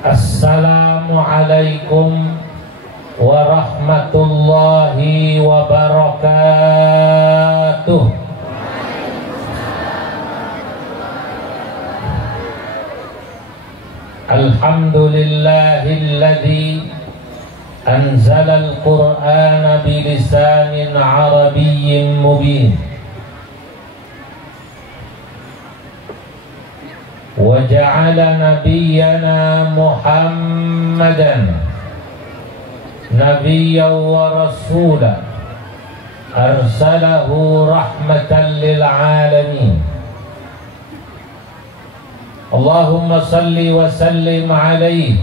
Assalamualaikum warahmatullahi wabarakatuh. Alhamdulillahilladzi anzalal Qur'ana bilisanin arabiyyin mubin wa ja'ala nabiyyana Muhammadan nabiyyan wa rasulan arsalahu rahmatan lil alamin. Allahumma salli wa sallim alaihi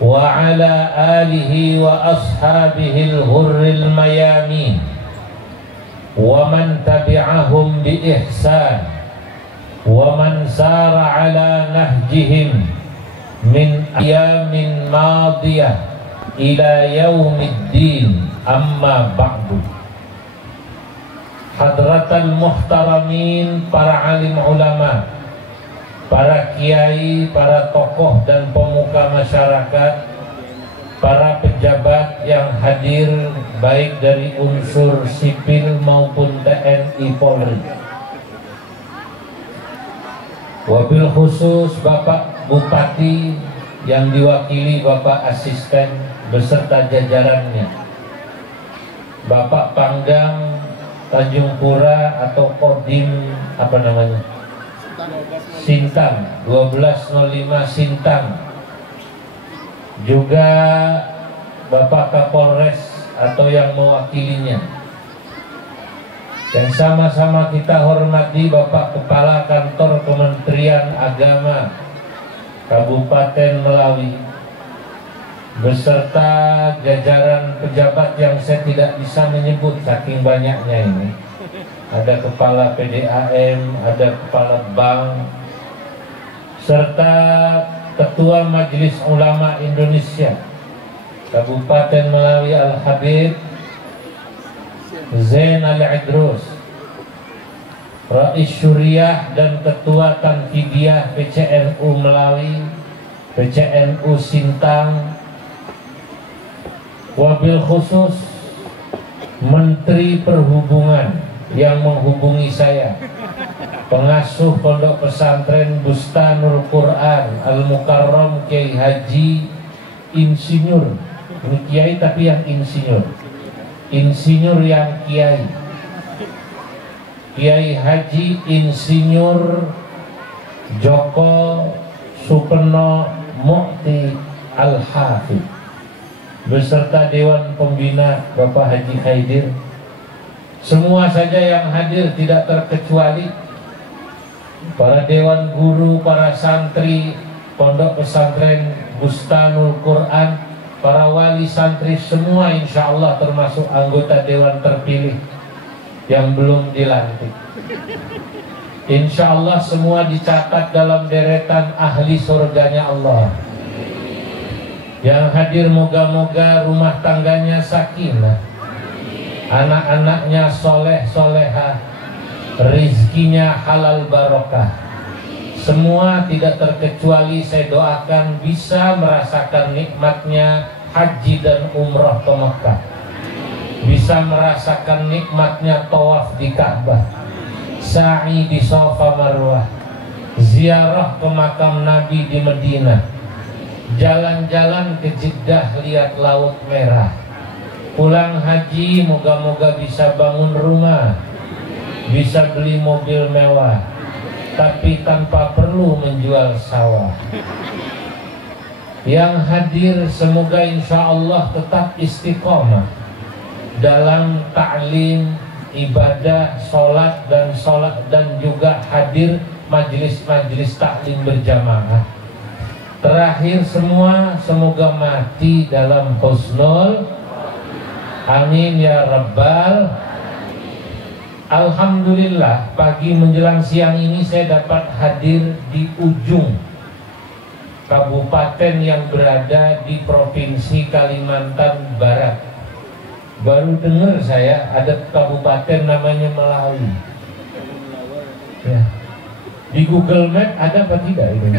wa ala alihi wa ashabihi al-ghurril mayamin wa man tabi'ahum bi ihsan wa man sara ala nahjihim min ayamin madiyah ila yaumiddin, amma ba'du. Hadratal muhtaramin, para alim ulama, para kiai, para tokoh dan pemuka masyarakat, para pejabat yang hadir baik dari unsur sipil maupun TNI Polri, wabil khusus Bapak Bupati yang diwakili Bapak Asisten beserta jajarannya, Bapak Pangdam Tanjung Pura atau Kodim apa namanya, Sintang 1205 Sintang, juga Bapak Kapolres atau yang mewakilinya, dan sama-sama kita hormati Bapak Kepala Kantor Kementerian Agama Kabupaten Melawi beserta jajaran pejabat yang saya tidak bisa menyebut saking banyaknya ini. Ada kepala PDAM, ada kepala bank, serta Ketua Majelis Ulama Indonesia Kabupaten Melawi Al-Habib Zain Al-Idrus, Rais Syuriah dan Ketua Tanfidiyah PCNU Melawi, PCNU Sintang, wabil khusus Menteri Perhubungan yang menghubungi saya, pengasuh Pondok Pesantren Bustanul Quran Al-Mukarram Kiai Haji Insinyur, ini kiai tapi yang insinyur, insinyur yang kiai, Kiai Haji Insinyur Joko Supeno Mukti Al-Hafidh beserta Dewan Pembina Bapak Haji Khaidir, semua saja yang hadir tidak terkecuali, para Dewan Guru, para santri Pondok Pesantren Bustanul Quran, para wali santri semua insya Allah, termasuk anggota Dewan terpilih yang belum dilantik. Insya Allah semua dicatat dalam deretan ahli surganya Allah. Yang hadir moga-moga rumah tangganya sakinah, anak-anaknya soleh solehah, rizkinya halal barokah. Semua tidak terkecuali saya doakan bisa merasakan nikmatnya haji dan umrah ke Mekah, bisa merasakan nikmatnya tawaf di Ka'bah, sa'i di Safa Marwah, ziarah ke makam Nabi di Madinah, jalan-jalan ke Jeddah lihat Laut Merah, pulang haji moga-moga bisa bangun rumah, bisa beli mobil mewah, tapi tanpa perlu menjual sawah. Yang hadir semoga insya Allah tetap istiqomah dalam ta'lim, ibadah, sholat dan juga hadir majelis-majelis taklim berjamaah. Terakhir semua semoga mati dalam husnul, amin ya rabbal. Alhamdulillah pagi menjelang siang ini saya dapat hadir di ujung kabupaten yang berada di Provinsi Kalimantan Barat. Baru dengar saya ada kabupaten namanya Melawi ya. Di Google Map ada apa tidak ini?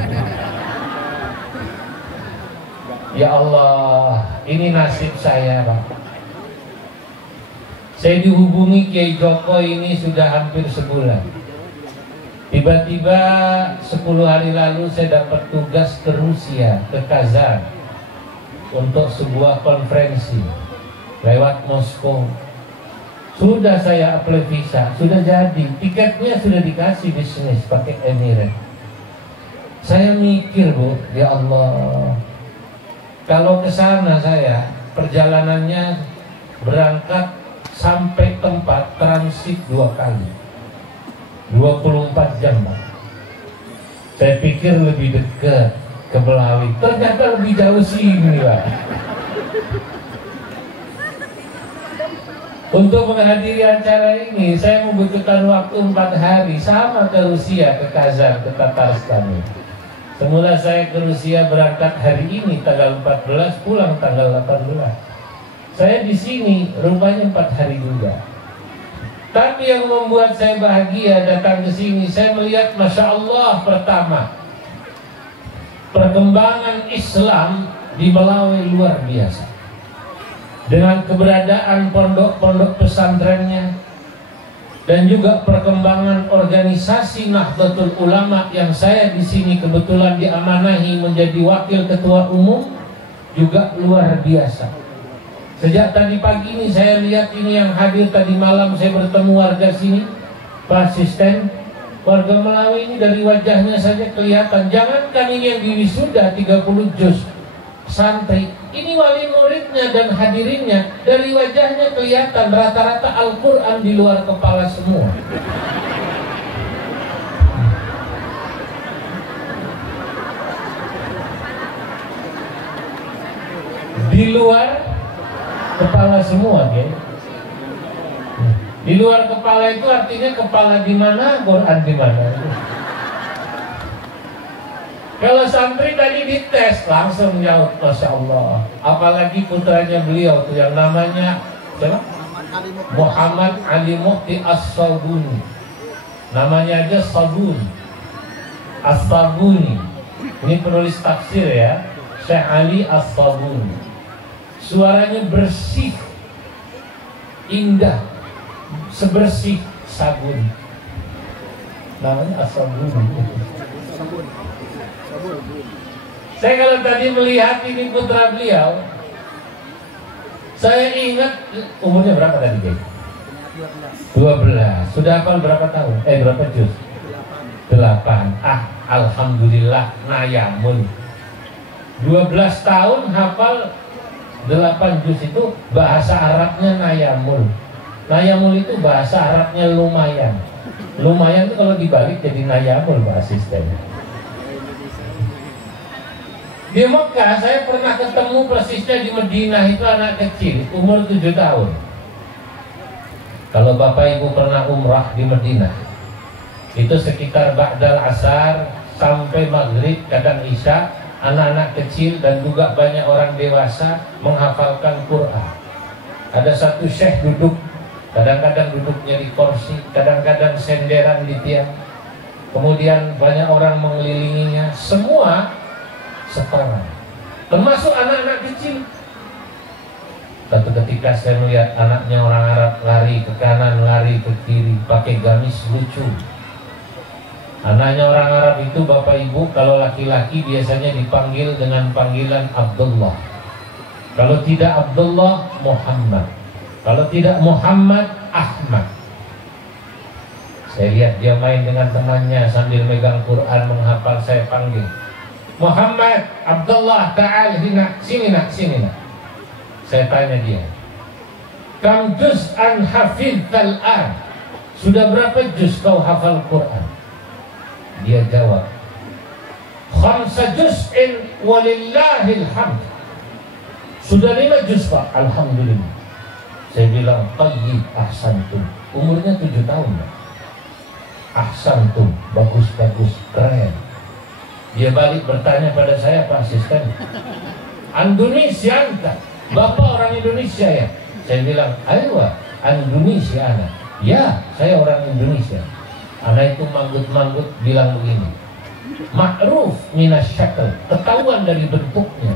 Ya Allah, ini nasib saya, Pak. Saya dihubungi Kiai Joko ini sudah hampir sebulan. Tiba-tiba 10 hari lalu saya dapat tugas ke Rusia, ke Kazan, untuk sebuah konferensi lewat Moskow. Sudah saya apply visa, sudah jadi, tiketnya sudah dikasih bisnis pakai Emirates. Saya mikir, Bu, ya Allah, kalau ke sana saya perjalanannya berangkat sampai tempat transit 2 kali, 24 jam, Pak. Saya pikir lebih dekat ke Belawi, ternyata lebih jauh sini, Pak. Untuk menghadiri acara ini, saya membutuhkan waktu 4 hari, sama ke Rusia, ke Kazan, ke Tatarstan. Semula saya ke Rusia berangkat hari ini, tanggal 14, pulang tanggal 18. Saya di sini, rupanya 4 hari juga. Tapi yang membuat saya bahagia datang ke sini, saya melihat, Masya Allah, pertama, perkembangan Islam di Belawi luar biasa. Dengan keberadaan pondok-pondok pesantrennya dan juga perkembangan organisasi Nahdlatul Ulama yang saya di sini kebetulan diamanahi menjadi wakil ketua umum juga luar biasa. Sejak tadi pagi ini saya lihat ini yang hadir tadi malam, saya bertemu warga sini, Pak Asisten, warga Melawi ini dari wajahnya saja kelihatan. Jangankan ini yang diwisuda 30 juz santri, ini wali muridnya dan hadirinnya, dari wajahnya kelihatan rata-rata Al-Quran di luar kepala semua. Di luar kepala semua, ya. Di luar kepala itu artinya kepala di mana, Quran di mana. Kalau santri tadi dites langsung jawab, Masya Allah. Apalagi putranya beliau tuh yang namanya siapa? Muhammad Ali Muhti As-Sabuni. Namanya aja Sabun, As-Sabuni. Ini penulis tafsir ya, Syekh Ali As-Sabuni. Suaranya bersih, indah, sebersih sabun. Namanya As-Sabuni. Saya kalau tadi melihat ini putra beliau, saya ingat umurnya berapa tadi, Bang? 12. Sudah hafal berapa tahun? Berapa juz? 8. Alhamdulillah nayamun. 12 tahun hafal 8 juz itu bahasa Arabnya nayamul. Nayamul itu bahasa Arabnya lumayan. Lumayan itu kalau dibalik jadi nayamul, Pak Asisten. Di Mekah saya pernah ketemu persisnya di Madinah itu anak kecil umur 7 tahun. Kalau Bapak Ibu pernah umrah di Madinah, itu sekitar ba'dal asar sampai maghrib, kadang isya, anak-anak kecil dan juga banyak orang dewasa menghafalkan Quran. Ada satu syekh duduk, kadang-kadang duduknya di kursi, kadang-kadang senderan di tiang. Kemudian banyak orang mengelilinginya, semua sekarang, termasuk anak-anak kecil. Satu ketika saya melihat anaknya orang Arab lari ke kanan, lari ke kiri, pakai gamis lucu. Anaknya orang Arab itu Bapak Ibu, kalau laki-laki biasanya dipanggil dengan panggilan Abdullah. Kalau tidak Abdullah, Muhammad. Kalau tidak Muhammad, Ahmad. Saya lihat dia main dengan temannya sambil megang Quran menghafal, saya panggil, Muhammad, Abdullah, ta'al hina, sini nak, sini nak. Saya tanya dia, kam juz'an hafidhal an, sudah berapa juz kau hafal Quran? Dia jawab, khamsa juz'in walillahil hamd. Sudah 5 juz Pak, alhamdulillah. Saya bilang, tayyib ahsantum. Umurnya 7 tahun Pak. Ahsantum, bagus-bagus, keren. Dia balik bertanya pada saya, Pak Asisten, Indonesia anta? Bapak orang Indonesia ya? Saya bilang, ayo Indonesia anak. Ya, saya orang Indonesia. Anak itu manggut-manggut bilang begini, ma'ruf minasyakl, ketahuan dari bentuknya.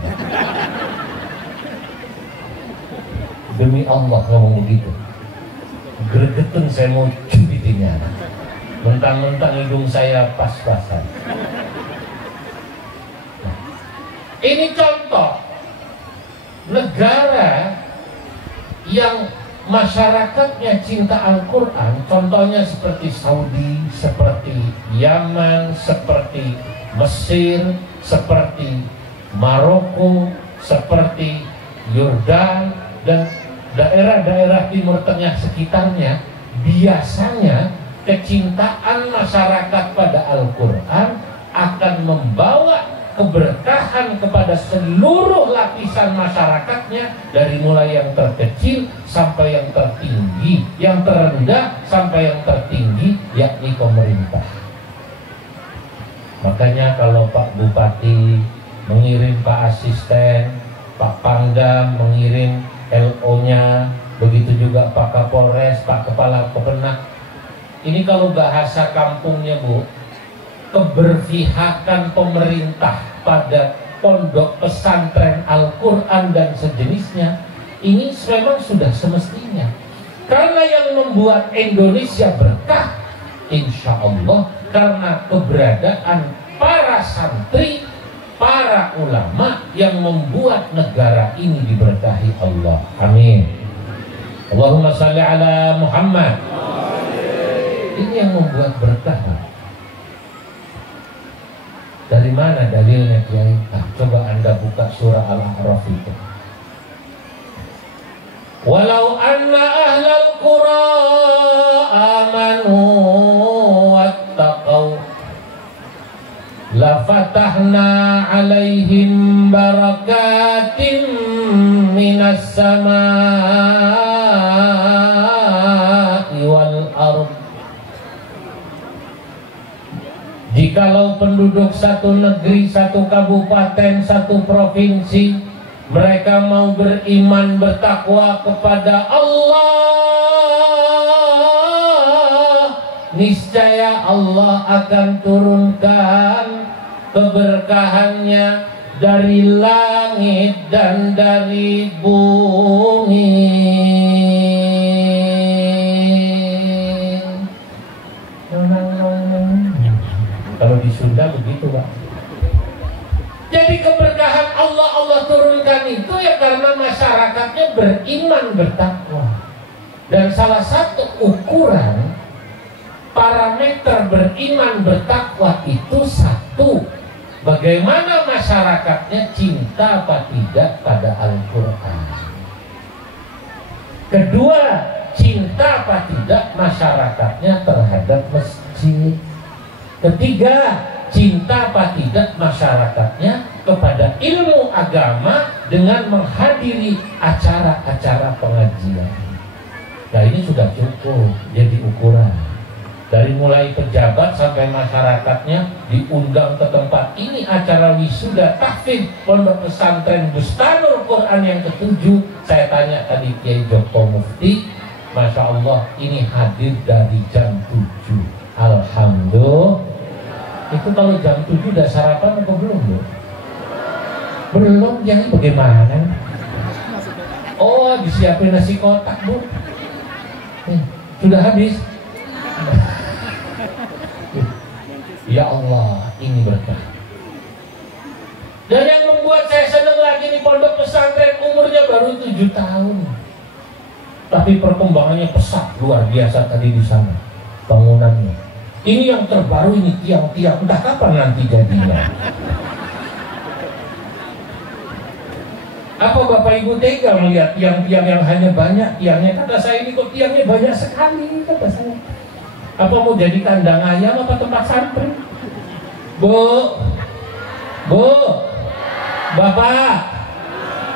Demi Allah ngomong begitu, gregetun saya mau cubitinnya. Mentang-mentang hidung saya pas-pasan. Nah, ini contoh negara yang masyarakatnya cinta Al-Quran, contohnya seperti Saudi, seperti Yaman, seperti Mesir, seperti Maroko, seperti Yordan, dan daerah-daerah Timur Tengah sekitarnya. Biasanya kecintaan masyarakat pada Al-Quran akan membawa keberkahan kepada seluruh lapisan masyarakatnya, dari mulai yang terkecil sampai yang tertinggi, yang terendah sampai yang tertinggi, yakni pemerintah. Makanya kalau Pak Bupati mengirim Pak Asisten, Pak Pangdam mengirim LO-nya, begitu juga Pak Kapolres, Pak Kepala Kepenak. Ini kalau bahasa kampungnya Bu, keberpihakan pemerintah pada pondok pesantren Al-Quran dan sejenisnya, ini memang sudah semestinya. Karena yang membuat Indonesia berkah, insya Allah, karena keberadaan para santri, para ulama yang membuat negara ini diberkahi Allah. Amin. Allahumma salli ala Muhammad. Ini yang membuat berkah. Dari mana dalilnya Kiai? Coba Anda buka surah Al-A'raf itu. Walau anna ahlal qura amanu wattaqau lafatahna alaihim barakatim minas samai wal ardh. Jikalau penduduk satu negeri, satu kabupaten, satu provinsi, mereka mau beriman bertakwa kepada Allah, niscaya Allah akan turunkan keberkahannya dari langit dan dari bumi. Kalau di Sunda begitu Pak. Jadi keberkahan Allah turunkan itu ya karena masyarakatnya beriman bertakwa. Dan salah satu ukuran parameter beriman bertakwa itu satu, bagaimana masyarakatnya cinta apa tidak pada Al-Quran. Kedua, cinta apa tidak masyarakatnya terhadap masjid. Ketiga, cinta apa tidak masyarakatnya kepada ilmu agama dengan menghadiri acara-acara pengajian. Nah ini sudah cukup jadi ukuran. Dari mulai pejabat sampai masyarakatnya diundang ke tempat ini acara wisuda tahfidz pondok pesantren Bustanul Quran yang ke-7. Saya tanya tadi Kiai Joko Mufti, Masya Allah ini hadir dari jam 7. Alhamdulillah. Itu kalau jam 7 udah sarapan atau belum Bu? Belum, yang bagaimana? Oh, disiapin nasi kotak Bu. Sudah habis. Ya Allah, ini berkah. Dan yang membuat saya senang lagi di pondok pesantren, umurnya baru 7 tahun. Tapi perkembangannya pesat, luar biasa tadi di sana bangunannya. Ini yang terbaru, ini tiang-tiang, entah kapan nanti jadinya. Apa Bapak Ibu tega melihat tiang-tiang yang hanya banyak tiangnya? Kata saya, ini kok tiangnya banyak sekali, kata saya. Apa mau jadi kandang ayam apa tempat santri? Bu, Bapak,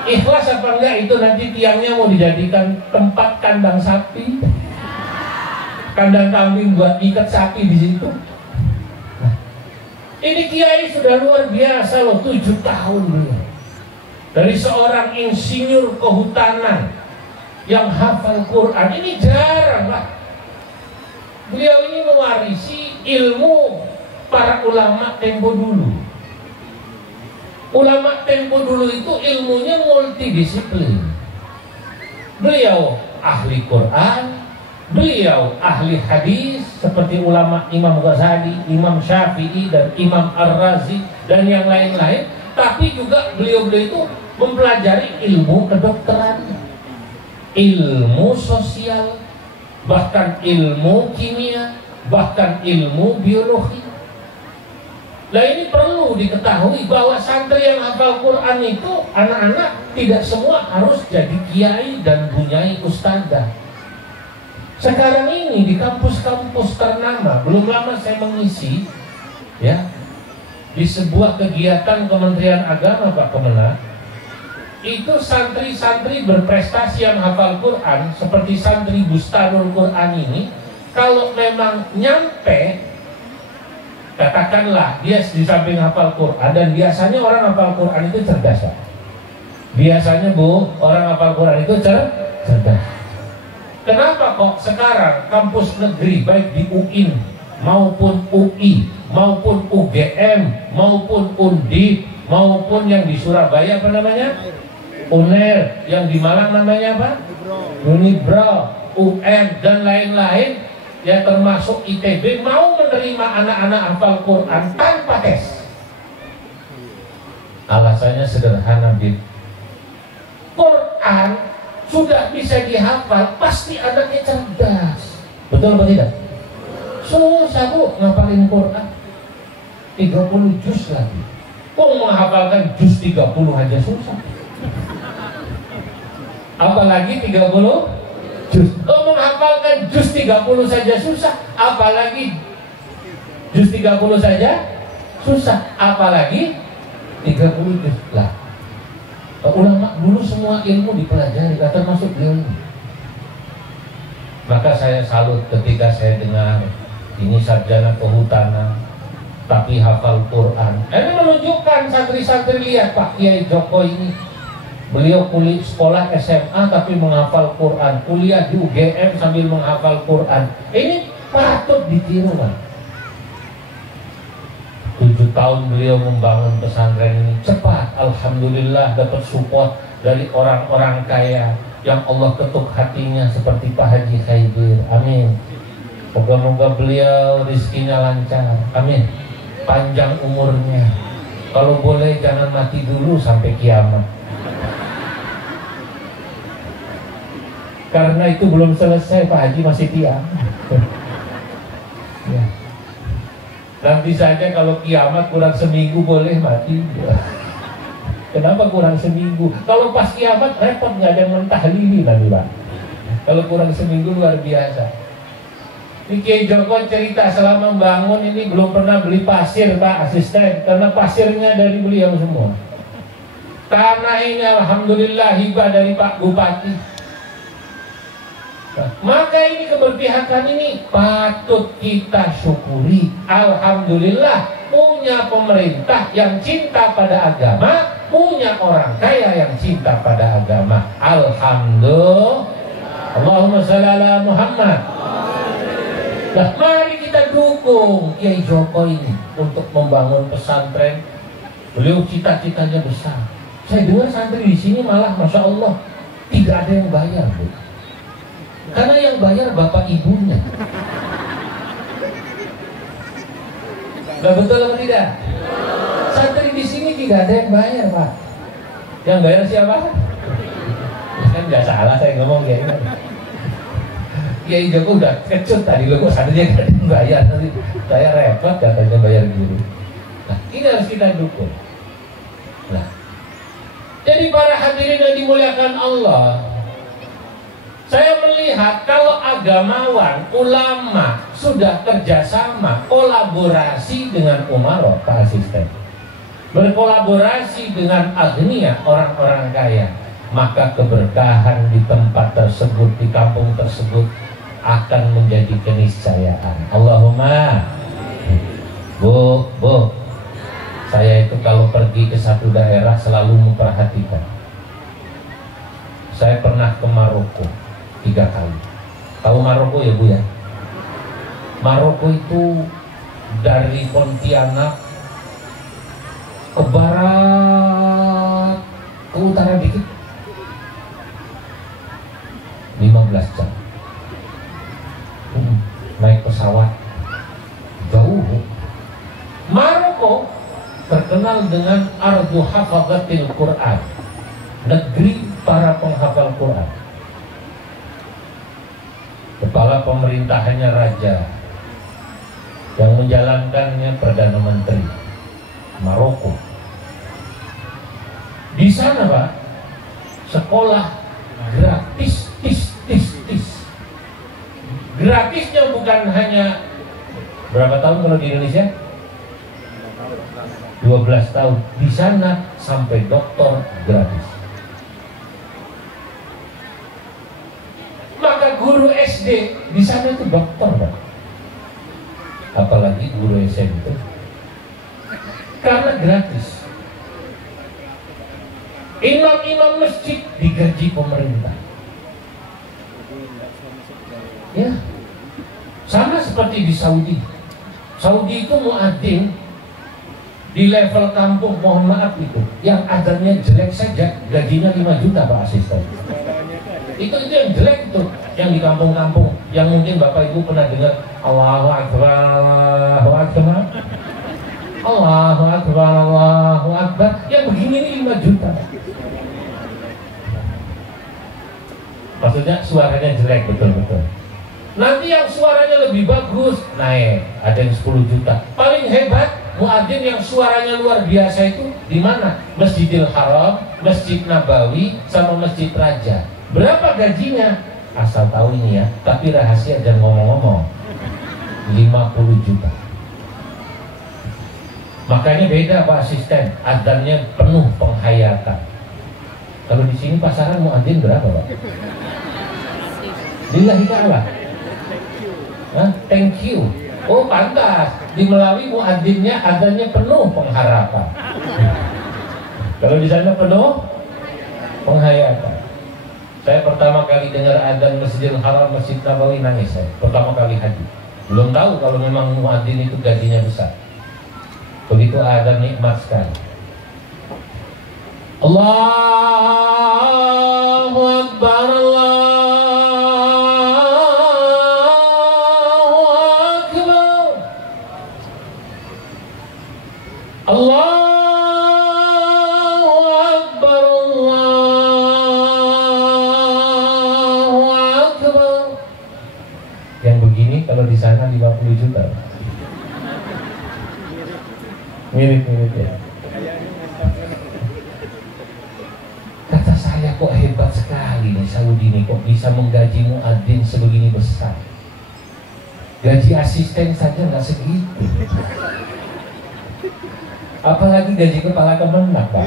ikhlas apa enggak itu nanti tiangnya mau dijadikan tempat kandang sapi? Kandang kambing buat ikat sapi di situ. Nah, ini kiai sudah luar biasa loh, 7 tahun dulu. Dari seorang insinyur kehutanan yang hafal Quran, ini jarang lah. Beliau ini mewarisi ilmu para ulama tempo dulu. Ulama tempo dulu itu ilmunya multidisiplin. Beliau ahli Quran, beliau ahli hadis seperti ulama Imam Ghazali, Imam Syafi'i dan Imam Ar-Razi dan yang lain-lain. Tapi juga beliau itu mempelajari ilmu kedokteran, ilmu sosial, bahkan ilmu kimia, bahkan ilmu biologi. Nah ini perlu diketahui bahwa santri yang hafal Quran itu anak-anak tidak semua harus jadi kiai dan bunyai ustadzah. Sekarang ini di kampus-kampus ternama, belum lama saya mengisi ya di sebuah kegiatan Kementerian Agama Pak Kemenag. Itu santri-santri berprestasi yang hafal Quran seperti santri Bustanul Quran ini, kalau memang nyampe, katakanlah dia di samping hafal Quran, dan biasanya orang hafal Quran itu cerdas Pak. Biasanya Bu, orang hafal Quran itu cerdas. Kenapa kok sekarang kampus negeri baik di UIN maupun UI maupun UGM maupun Undip maupun yang di Surabaya apa namanya? UNER, yang di Malang namanya apa? Unibro, UN dan lain-lain, ya termasuk ITB mau menerima anak-anak hafal Quran tanpa tes. Alasannya sederhana, Bib. Quran sudah bisa dihafal, pasti anaknya cerdas. Betul atau tidak? Susah Bu ngapalin Quran 30 juz lagi. Kok menghafalkan juz 30 aja susah, apalagi 30 juz. Kok menghafalkan juz 30 saja susah, apalagi juz 30 saja susah, apalagi 30 juz. Lah, ulama dulu semua ilmu dipelajari, termasuk ilmu. Maka saya salut ketika saya dengar ini sarjana kehutanan tapi hafal Quran. Ini menunjukkan santri-santri, lihat Pak Kiai Joko ini, beliau kuliah sekolah SMA tapi menghafal Quran, kuliah di UGM sambil menghafal Quran. Ini patut ditiru Pak. 7 tahun beliau membangun pesantren ini cepat, alhamdulillah dapat support dari orang-orang kaya yang Allah ketuk hatinya seperti Pak Haji Khaidir. Amin. Moga-moga beliau rezekinya lancar. Amin. Panjang umurnya. Kalau boleh jangan mati dulu sampai kiamat. Karena itu belum selesai, Pak Haji masih tiang. Ya. Nanti saja kalau kiamat kurang seminggu boleh mati. Kenapa kurang seminggu? Kalau pas kiamat repot, nggak ada yang mentahlili nanti Pak. Kalau kurang seminggu luar biasa. Ini Kiai Joko cerita selama membangun ini belum pernah beli pasir Pak asisten, karena pasirnya dari beliau semua. Tanah ini alhamdulillah hibah dari Pak Bupati. Nah, maka ini keberpihakan ini patut kita syukuri. Alhamdulillah punya pemerintah yang cinta pada agama, punya orang kaya yang cinta pada agama. Alhamdulillah. Allahumma shalli ala Muhammad. Nah, mari kita dukung Kiai Joko ini untuk membangun pesantren. Beliau cita-citanya besar. Saya dengar santri di sini malah masya Allah tidak ada yang bayar Bu. Karena yang bayar bapak ibunya. Gak betul atau tidak? Santri di sini tidak ada yang bayar Pak. Yang bayar siapa? Kan nggak salah saya ngomong kayak ini. Kiai Joko udah kecut tadi, lo kok santrinya gak ada yang bayar, nanti saya repot katanya bayar guru. Nah ini harus kita dukung. Nah, jadi para hadirin yang dimuliakan Allah, saya melihat kalau agamawan, ulama sudah kerjasama, kolaborasi dengan umarok, Pak Asisten, berkolaborasi dengan agnia, orang-orang kaya, maka keberkahan di tempat tersebut, di kampung tersebut akan menjadi keniscayaan. Allahumma. Bu, saya itu kalau pergi ke satu daerah selalu memperhatikan. Saya pernah ke Maroko 3 kali. Tahu Maroko ya Bu ya? Maroko itu dari Pontianak ke barat, ke utara dikit 15 jam. Naik pesawat jauh. Maroko terkenal dengan ardu hafadzatil Quran, negeri para penghafal Quran. Kepala pemerintahannya raja, yang menjalankannya perdana menteri Maroko. Di sana Pak, sekolah gratis, gratisnya bukan hanya berapa tahun kalau di Indonesia? 12 tahun. Di sana sampai doktor gratis. Maka guru SD di sana itu dokter Pak. Apalagi guru SMP, karena gratis. Imam-imam masjid digaji pemerintah. Ya, sama seperti di Saudi. Saudi itu muadzin di level kampung, mohon maaf itu, yang adanya jelek saja gajinya 5 juta Pak asisten. Itu yang jelek itu, yang di kampung-kampung, yang mungkin Bapak Ibu pernah dengar Allahu Akbar, Allahu Akbar, Allahu Akbar, Allahu Akbar, yang begini ini 5 juta. Maksudnya suaranya jelek betul-betul. Nanti yang suaranya lebih bagus naik, ada yang 10 juta. Paling hebat muadzin yang suaranya luar biasa itu di mana? Masjidil Haram, Masjid Nabawi, sama Masjid Raja. Berapa gajinya? Asal tahu ini ya, tapi rahasia, jangan ngomong-ngomong. 50 juta. Makanya beda Pak asisten, adzannya penuh penghayatan. Kalau di sini pasaran muadzin berapa Pak? Lillahi ta'ala. Thank you. Oh pantas, di Melawi muadzinnya adzannya penuh pengharapan. Kalau di sana penuh penghayatan. Saya pertama kali dengar adzan Masjidil Haram, Masjid Nabawi nangis saya. Pertama kali haji. Belum tahu kalau memang muadzin itu gajinya besar. Begitu adzan nikmat sekali. Allahu Akbar, Allahu Akbar, Allahu Akbar. Yang begini kalau di sana 50 juta. Mirip-mirip ya. Kata saya kok hebat sekali nih Saudi nih, kok bisa menggaji muadzin sebegini besar. Gaji asisten saja nggak segitu. Apalagi gaji kepala Kemenak Pak.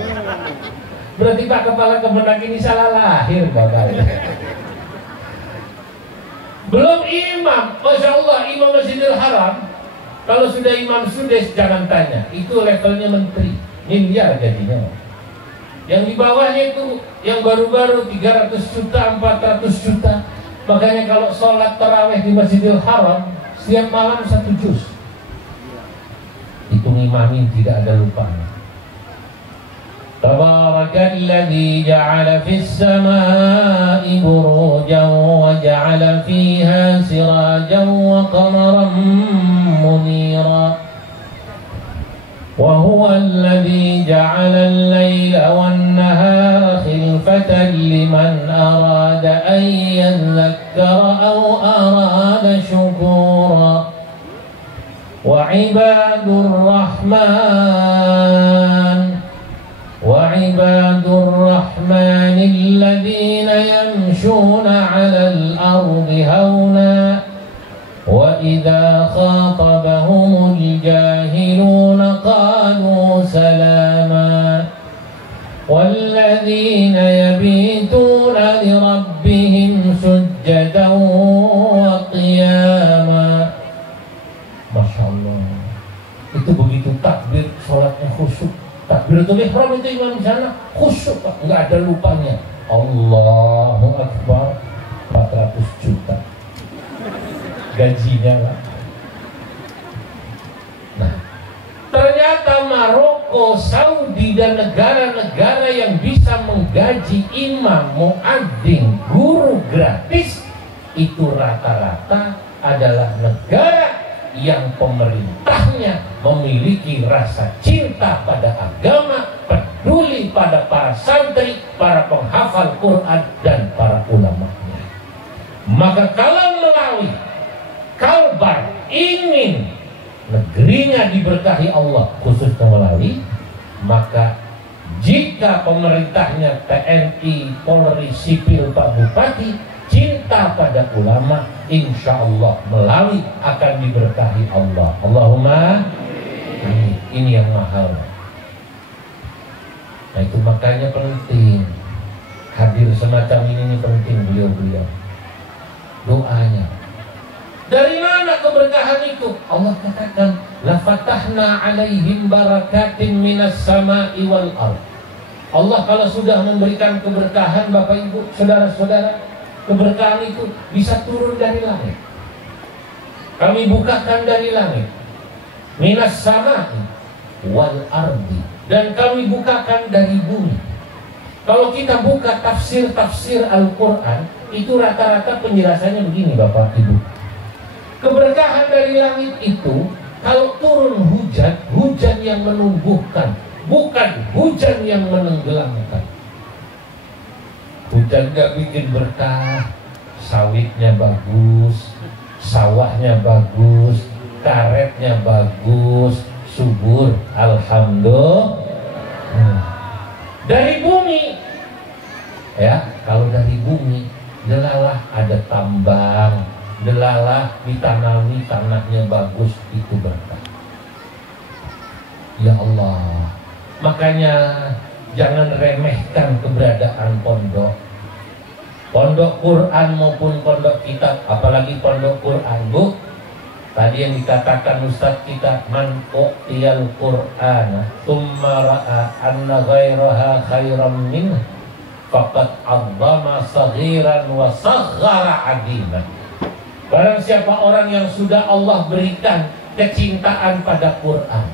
Berarti Pak kepala Kemenak ini salah lahir Bapak. Belum imam, Masya Allah, imam Masjidil Haram. Kalau sudah imam sudes jangan tanya, itu levelnya menteri, miliar gajinya. Yang di bawahnya itu yang baru-baru 300 juta, 400 juta. Makanya kalau sholat taraweh di Masjidil Haram setiap malam 1 juz. Itu ngimamin tidak ada lupanya. Tabarakalladzi ja'ala fis samaa'i burujan wa ja'ala fiha sirajan wa qamaran munira. Wa huwa alladzi ja'ala al-laila wan-nahara khilfatan liman arada an yadhakkara aw arada shukura. وعباد الرحمن الذين يمشون على الأرض هونا وإذا خاطبهم الجاهلون قالوا سلاما والذين يبيتون لربهم سجدا وقياما. Masya Allah, itu begitu takbir sholatnya khusyuk. Takbiratul ihram itu imam di sana khusyuk Pak, nggak ada lupanya. Allahu Akbar, 400 juta gajinya lah. Ternyata Maroko, Saudi, dan negara-negara yang bisa menggaji imam, muadzin, guru gratis, itu rata-rata adalah negara yang pemerintahnya memiliki rasa cinta pada agama, peduli pada para santri, para penghafal Quran, dan para ulamanya. Maka kalau Melawi, Kalbar ingin negerinya diberkahi Allah, khususnya Melawi, maka jika pemerintahnya TNI, Polri, sipil, Pak Bupati cinta pada ulama, insya Allah Melawi akan diberkahi Allah. Allahumma amin. Ini yang mahal. Nah itu makanya penting hadir semacam ini penting beliau-beliau. Doanya. Dari mana keberkahan itu? Allah katakan, la fatahna alaihim barakatin minas sama'i wal ardh. Allah kalau sudah memberikan keberkahan, Bapak Ibu, saudara-saudara, keberkahan itu bisa turun dari langit. Kami bukakan dari langit, minas sama'i wal ardh, dan kami bukakan dari bumi. Kalau kita buka tafsir Al-Quran, itu rata-rata penjelasannya begini, Bapak Ibu. Keberkahan dari langit itu kalau turun hujan, hujan yang menumbuhkan, bukan hujan yang menenggelamkan. Hujan gak bikin berkah, sawitnya bagus, sawahnya bagus, karetnya bagus, subur, alhamdulillah. Dari bumi, ya, kalau dari bumi, delalah ada tambang, delalah ditanami, tanahnya bagus, itu berkah. Ya Allah, makanya jangan remehkan keberadaan pondok Quran maupun pondok kitab, apalagi pondok Quran, Bu. Tadi yang dikatakan Ustaz kita, man u'tiyal Qur'ana thumma ra'a anna ghairaha khairan minhu faqad 'azzama saghiran wa saghara 'adiman. Barang siapa orang yang sudah Allah berikan kecintaan pada Quran.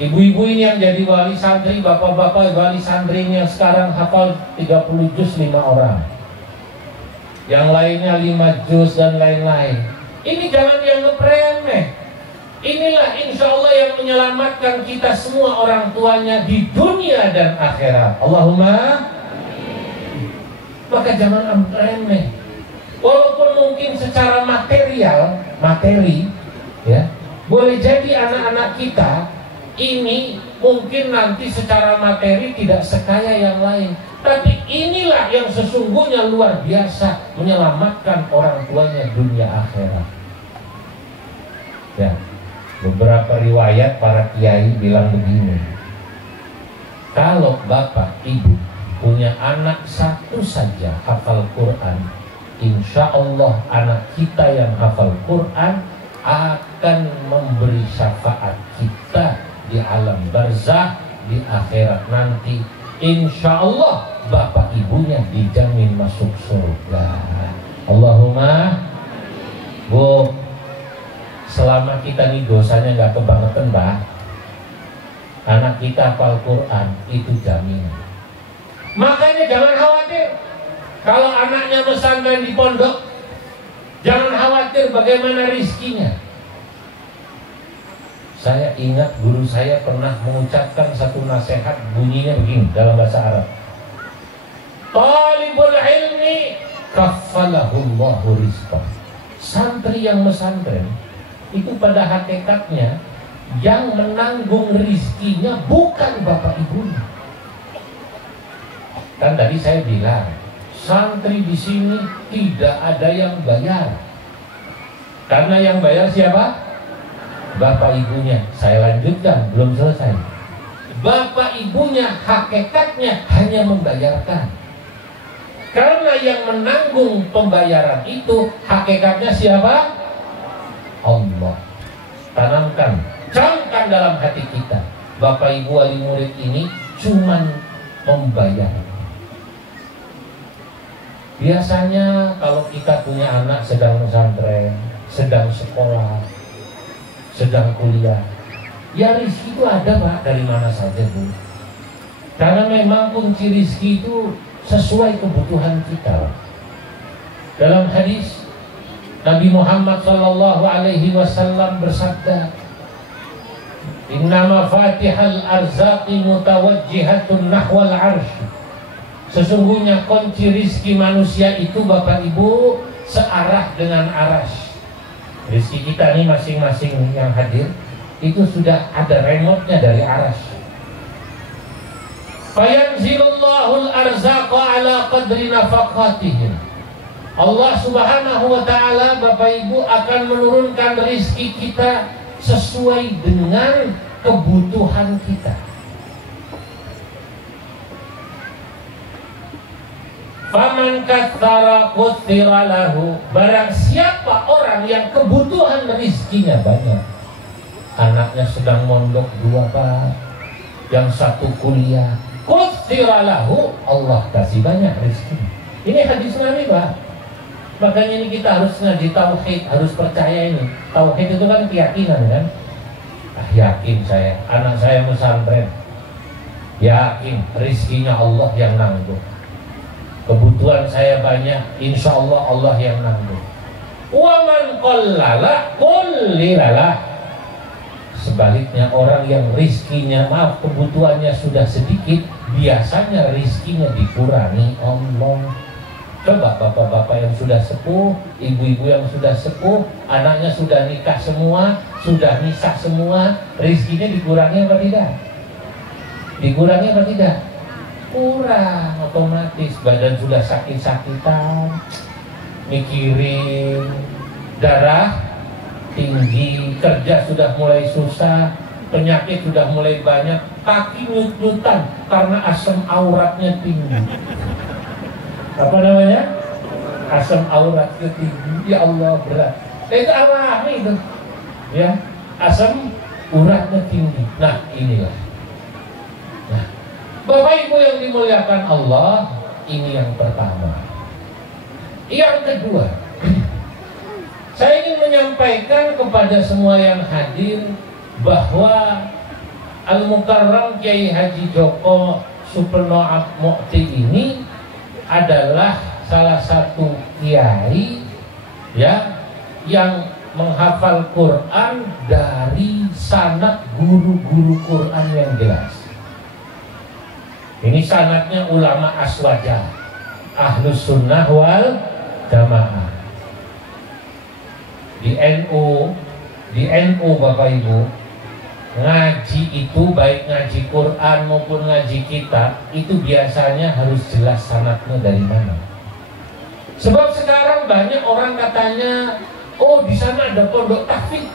Ibu-ibu ini yang jadi wali santri, bapak-bapak wali santri yang sekarang hafal 30 juz 5 orang. Yang lainnya 5 juz dan lain-lain. Ini jangan dianggap remeh. Inilah insya Allah yang menyelamatkan kita semua orang tuanya di dunia dan akhirat. Allahumma. Maka jangan anggap remeh. Walaupun mungkin secara materi, ya, boleh jadi anak-anak kita ini mungkin nanti secara materi tidak sekaya yang lain, tapi inilah yang sesungguhnya luar biasa menyelamatkan orang tuanya dunia akhirat. Ya, beberapa riwayat para kiai bilang begini, kalau bapak ibu punya anak satu saja hafal Quran, insya Allah anak kita yang hafal Quran akan memberi syafaat kita di alam barzah, di akhirat nanti. Insya Allah bapak ibunya dijamin masuk surga. Allahumma. Bu, selama kita nih dosanya nggak kebangetan, Mbak, anak kita hafal Quran, itu jaminan. Makanya jangan khawatir kalau anaknya pesantren di pondok, jangan khawatir bagaimana rizkinya. Saya ingat guru saya pernah mengucapkan satu nasihat, bunyinya begini dalam bahasa Arab. Talibul ilmi kaffalahullahu rizqah. Santri yang mesantren itu pada hakikatnya yang menanggung rizkinya bukan bapak ibunya. Kan tadi saya bilang, santri di sini tidak ada yang bayar. Karena yang bayar siapa? Bapak ibunya. Saya lanjutkan, belum selesai. Bapak ibunya hakikatnya hanya membayarkan. Karena yang menanggung pembayaran itu hakikatnya siapa? Allah. Tanamkan, camkan dalam hati kita, bapak ibu wali murid ini cuman membayar. Biasanya kalau kita punya anak sedang pesantren, sedang sekolah, sedang kuliah, Ya rizki itu ada Pak, dari mana saja Bu. Karena memang kunci rizki itu sesuai kebutuhan kita. Dalam hadis Nabi Muhammad SAW bersabda, Innama fatihal arzaqi mutawajjihatun nahwal arsh. Sesungguhnya kunci rizki manusia itu Bapak Ibu searah dengan arash. Rizki kita ini masing-masing yang hadir itu sudah ada remote-nya dari arash. Fayanzilullahul arzaqa ala qadri nafaqatihim. Allah Subhanahu wa ta'ala Bapak Ibu akan menurunkan rizki kita sesuai dengan kebutuhan kita. Faman katsara kutsira lahu. Barang siapa orang yang kebutuhan rizkinya banyak, anaknya sedang mondok 2 Pak, yang 1 kuliah, kutsira lahu, Allah kasih banyak rizki. Ini hadis Nabi Pak. Makanya ini kita harus ngaji tauhid, harus percaya ini. Tauhid itu kan keyakinan kan. Yakin saya, anak saya pesantren, yakin rizkinya Allah yang nanggung. Kebutuhan saya banyak, insya Allah Allah yang nanggung. Wa man qallala qullilala. Sebaliknya orang yang rizkinya, maaf, kebutuhannya sudah sedikit, biasanya rizkinya dikurangi Allah. Coba bapak-bapak yang sudah sepuh, ibu-ibu yang sudah sepuh, anaknya sudah nikah semua, sudah nisah semua, rizkinya dikurangi apa tidak? Dikurangi apa tidak? Kurang, otomatis. Badan sudah sakit-sakitan, mikirin, darah tinggi, kerja sudah mulai susah, penyakit sudah mulai banyak, kaki nyut-nyutan karena asam auratnya tinggi. Apa namanya? Asam auratnya tinggi. Ya Allah, berat. Itu alami itu. Ya, asam uratnya tinggi. Nah, inilah. Nah, Bapak Ibu yang dimuliakan Allah, ini yang pertama. Yang kedua, saya ingin menyampaikan kepada semua yang hadir bahwa Al-Mukarram Kiai Haji Joko Supreno Mukti ini adalah salah satu kiai ya yang menghafal Quran dari sanad guru-guru Quran yang jelas. Ini sanadnya ulama aswaja, Ahlus Sunnah wal Jamaah. Di NU Bapak Ibu, ngaji itu baik ngaji Quran maupun ngaji kitab itu biasanya harus jelas sanadnya dari mana. Sebab sekarang banyak orang katanya, oh di sana ada pondok tahfidz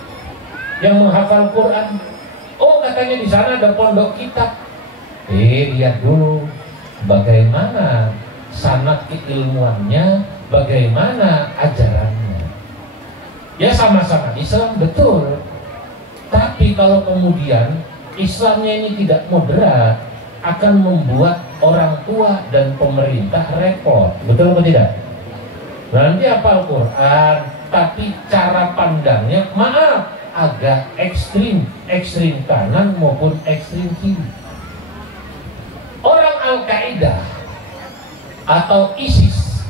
yang menghafal Quran. Oh katanya di sana ada pondok kitab. Lihat dulu bagaimana sanad keilmuannya, bagaimana ajarannya. Ya sama-sama Islam betul. Tapi kalau kemudian Islamnya ini tidak moderat, akan membuat orang tua dan pemerintah repot. Betul atau tidak? Nanti hafal Quran, tapi cara pandangnya, maaf, agak ekstrim, ekstrim kanan maupun ekstrim kiri. Orang Al-Qaeda atau ISIS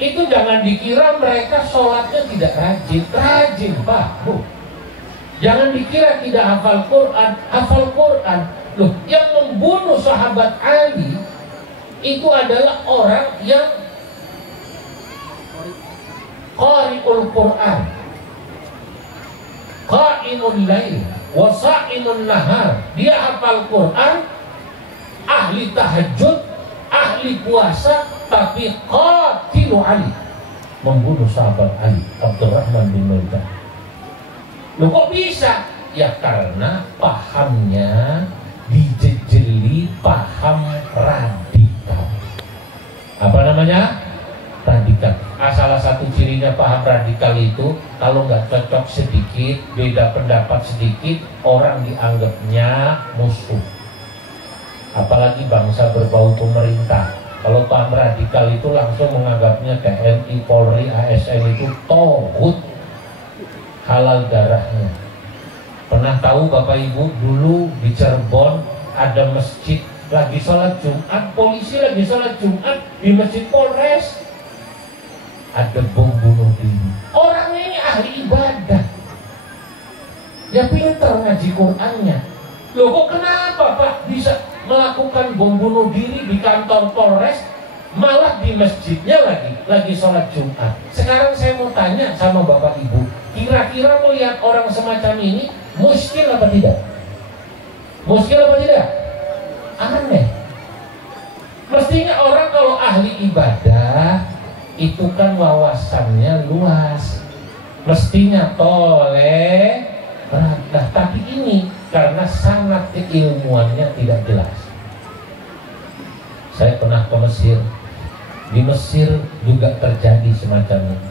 itu jangan dikira mereka sholatnya tidak rajin. Rajin Pak, Bu. Jangan dikira tidak hafal Quran. Hafal Quran. Loh, yang membunuh sahabat Ali itu adalah orang yang qari'ul Quran, qa'imul lail, wasa'imun nahar. Dia hafal Quran, ahli tahajud, ahli puasa, tapi qatilu Ali, membunuh sahabat Ali, Abdurrahman bin Muljam. Loh kok bisa? Ya karena pahamnya dijejeli paham radikal. Apa namanya? Radikal. Salah satu cirinya paham radikal itu kalau nggak cocok sedikit, beda pendapat sedikit, orang dianggapnya musuh. Apalagi bangsa berbau pemerintah. Kalau paham radikal itu langsung menganggapnya TNI, Polri, ASN itu tohut, halal darahnya. Pernah tahu Bapak Ibu, dulu di Cirebon ada masjid lagi sholat Jumat, polisi lagi sholat Jumat di masjid Polres, ada bom bunuh diri. Orangnya ini ahli ibadah, dia pintar ngaji Qur'annya. Loh kok kenapa Pak bisa melakukan bom bunuh diri di kantor Polres, malah di masjidnya lagi sholat Jumat? Sekarang saya mau tanya sama Bapak Ibu, kira-kira melihat orang semacam ini muskil apa tidak? Muskil apa tidak? Aneh. Mestinya orang kalau ahli ibadah itu kan wawasannya luas, mestinya toleran. Nah, tapi ini karena sangat keilmuannya tidak jelas. Saya pernah ke Mesir. Di Mesir juga terjadi semacam ini.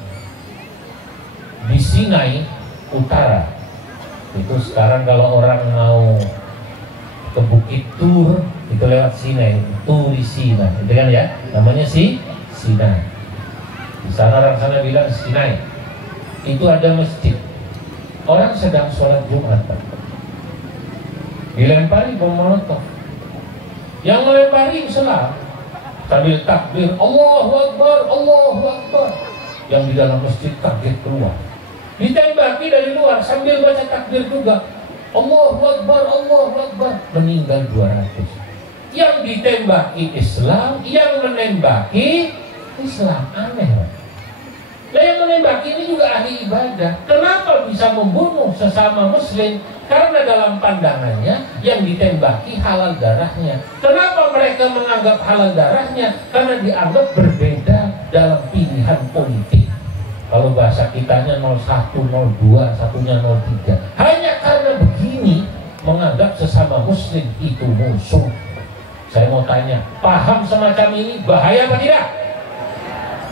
Di Sinai Utara itu sekarang kalau orang mau ke Bukit Tur itu lewat Sinai, Turi Sinai, itu kan ya, namanya Sinai. Di sana orang sana bilang Sinai. Itu ada masjid. Orang sedang sholat Jumat, dilempari bom molotov. Yang melempari Islam sambil takbir Allahu Akbar, Allahu Akbar. Yang di dalam masjid kaget keluar, ditembaki dari luar sambil baca takbir juga Allahu Akbar, Allahu Akbar. Meninggal 200. Yang ditembaki Islam, yang menembaki Islam. Aneh. Nah, yang menembaki ini juga ahli ibadah. Kenapa bisa membunuh sesama muslim? Karena dalam pandangannya yang ditembaki halal darahnya. Kenapa mereka menganggap halal darahnya? Karena dianggap berbeda dalam pilihan politik. Kalau bahasa kitanya 01, 02, satunya 03. Hanya karena begini menganggap sesama muslim itu musuh. Saya mau tanya, paham semacam ini bahaya apa tidak?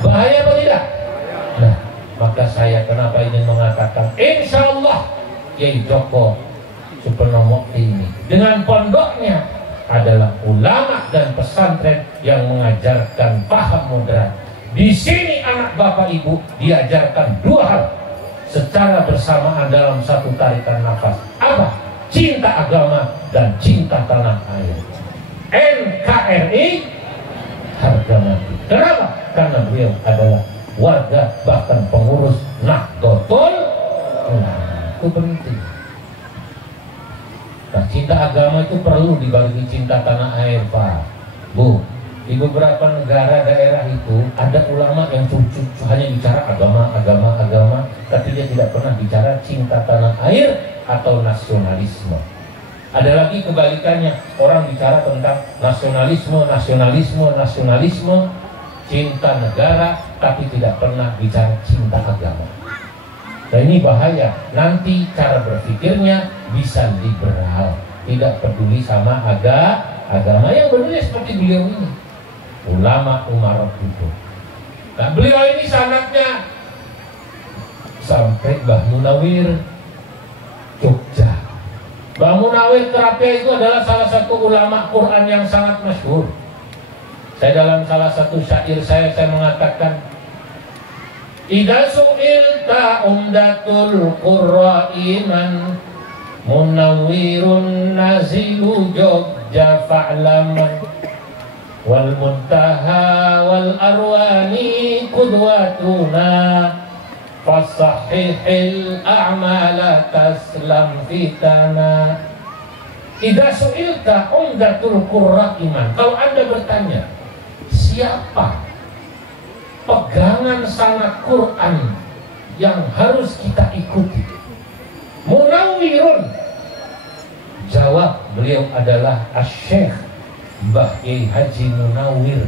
Bahaya apa tidak? Nah, maka saya kenapa ingin mengatakan insya Allah Kiai Joko Supranomo ini dengan pondoknya adalah ulama dan pesantren yang mengajarkan paham moderat. Di sini anak bapak ibu diajarkan dua hal secara bersamaan dalam satu tarikan nafas. Apa? Cinta agama dan cinta tanah air. NKRI harga mati. Kenapa? Karena beliau adalah warga bahkan pengurus Nahdlatul Ulama. Itu penting. Nah, cinta agama itu perlu dibagi cinta tanah air, Pak, Bu. Di beberapa negara daerah itu ada ulama yang hanya bicara agama, tapi dia tidak pernah bicara cinta tanah air atau nasionalisme. Ada lagi kebalikannya, orang bicara tentang nasionalisme, cinta negara, tapi tidak pernah bicara cinta agama. Nah, ini bahaya. Nanti cara berpikirnya bisa liberal, tidak peduli sama agama. Yang benar seperti beliau ini, ulama umarat itu. Nah, beliau ini sanadnya sampai Mbah Munawir Jogja. Mbah Munawir Terapia itu adalah salah satu ulama Quran yang sangat masyhur. Saya dalam salah satu syair saya mengatakan, idza su'ilta umdatul qurra'iman munawwirun nazilu Jogja fa'laman wal muntaha wal arwani qudwatuna fasahihil a'mala taslam fitana. Idza su'ilta umdatul qurra'iman, kalau Anda bertanya siapa pegangan sanad Quran yang harus kita ikuti, munawwirun, jawab beliau adalah Asy-Syaikh Mbah Kiai Haji Munawwir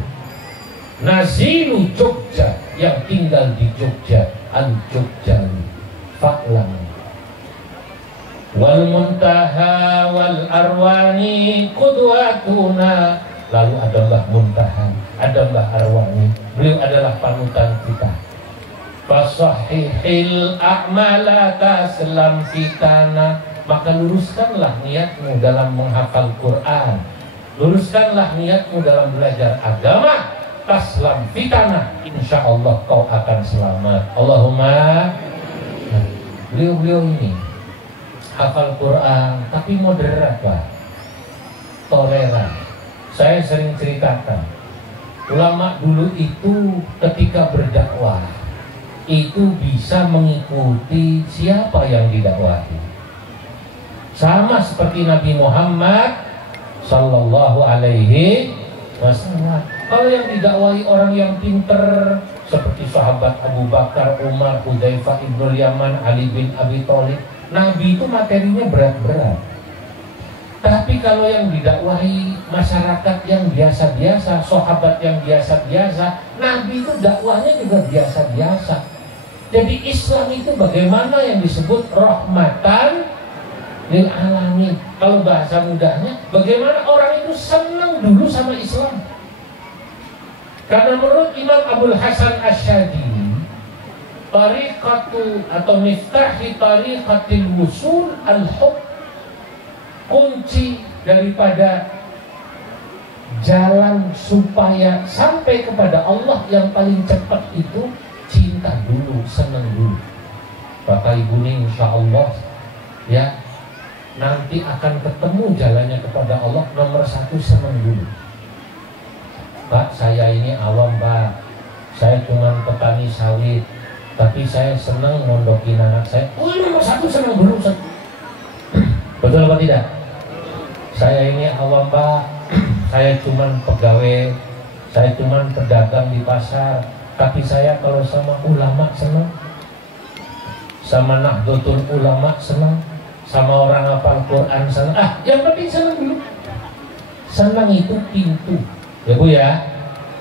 Nazilu Jogja, yang tinggal di Jogja, Al-Jogjani Fa'lam wal muntaha wal arwani qudwatuna. Lalu ada Mbah Muntaha, ada Mbah Arwani, beliau adalah panutan kita. Fasahihil a'mala taslam fitana, maka luruskanlah niatmu dalam menghafal Quran, luruskanlah niatmu dalam belajar agama, taslam fitana, insya Allah kau akan selamat. Allahumma. Beliau ini hafal Quran, tapi moderat Pak, toleran. Saya sering ceritakan, ulama dulu itu ketika berdakwah itu bisa mengikuti siapa yang didakwahi. Sama seperti Nabi Muhammad Sallallahu Alaihi Wasallam. Kalau yang didakwahi orang yang pinter seperti sahabat Abu Bakar, Umar, Hudzaifah ibnul Yaman, Ali bin Abi Thalib, Nabi itu materinya berat-berat. Tapi kalau yang didakwahi masyarakat yang biasa-biasa, sahabat yang biasa-biasa, Nabi itu dakwahnya juga biasa-biasa. Jadi Islam itu bagaimana yang disebut rahmatan lil alamin. Kalau bahasa mudahnya, bagaimana orang itu senang dulu sama Islam. Karena menurut Imam Abdul Hasan Asy'adili, tariqatu atau miftahi tariqatil wusul al-hub, kunci daripada jalan supaya sampai kepada Allah yang paling cepat itu cinta dulu, senang dulu. Bapak Ibu nih insya Allah ya nanti akan ketemu jalannya kepada Allah. Nomor satu, senang dulu. Pak, saya ini awam Pak, saya cuma petani sawit, tapi saya senang mondokin anak saya. Oh, nomor satu senang dulu. Betul apa tidak? Saya ini awam Pak, saya cuma pegawai, saya cuma pedagang di pasar, tapi saya kalau sama ulama senang, sama Nahdlatul Ulama senang, sama orang hafal Quran senang. Yang penting senang dulu. Senang itu pintu, ya Bu ya.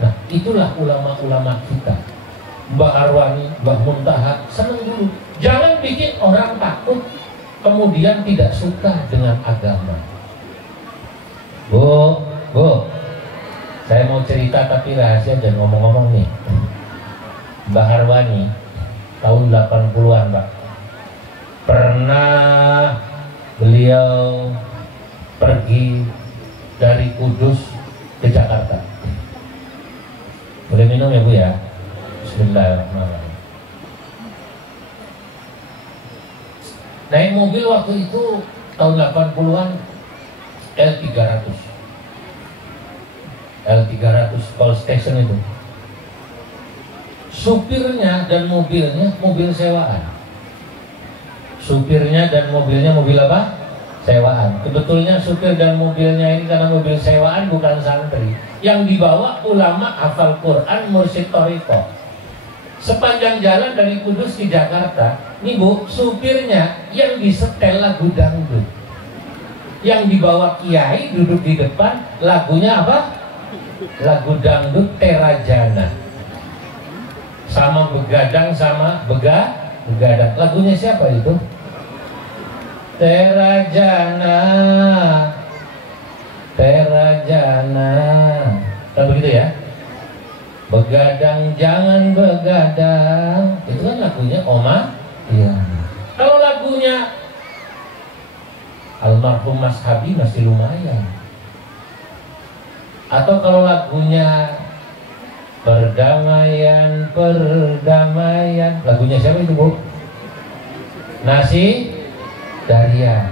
Nah, itulah ulama-ulama kita. Mbak Arwani, Mbak Muntaha, senang dulu. Jangan bikin orang takut kemudian tidak suka dengan agama. Bu, saya mau cerita tapi rahasia dan ngomong-ngomong nih. Mbak Arwani tahun 80-an Pak, pernah beliau pergi dari Kudus ke Jakarta. Boleh minum ya Bu ya? Bismillahirrahmanirrahim. Naik mobil waktu itu tahun 80-an L300 Call Station itu. Supirnya dan mobilnya mobil sewaan. Supirnya dan mobilnya mobil apa? Sewaan. Sebetulnya supir dan mobilnya ini karena mobil sewaan bukan santri. Yang dibawa ulama hafal Quran, mursyid thariqah. Sepanjang jalan dari Kudus ke Jakarta, nih Bu, supirnya yang disetel lagu dangdut. Yang dibawa kiai duduk di depan, lagunya apa? Lagu dangdut Terajana. Sama begadang sama begadang. Lagunya siapa itu? Terajana, Terajana. Kan begitu ya? Begadang jangan begadang. Itu kan lagunya Oma. Iya. Kalau lagunya almarhum Mas Habi masih lumayan. Atau kalau lagunya Perdamaian, Perdamaian, lagunya siapa itu Bu? Nasi Daria.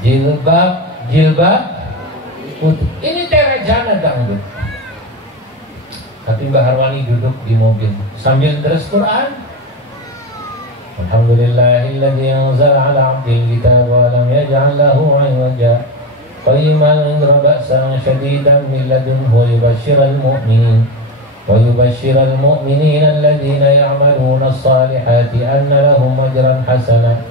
Jilbab, Jilbab putih. Ini Terajana dangdut. Tapi Mbak Harwani duduk di mobil sambil terus Quran. Alhamdulillahilladzi anzala 'ala 'abdihi al-kitaba wa lam yaj'al lahu 'iwaja qayyiman yunziru ba'san shadidan min ladunhu wa yubashshiral mu'minina alladhina ya'maluna as-salihati anna lahum ajran hasana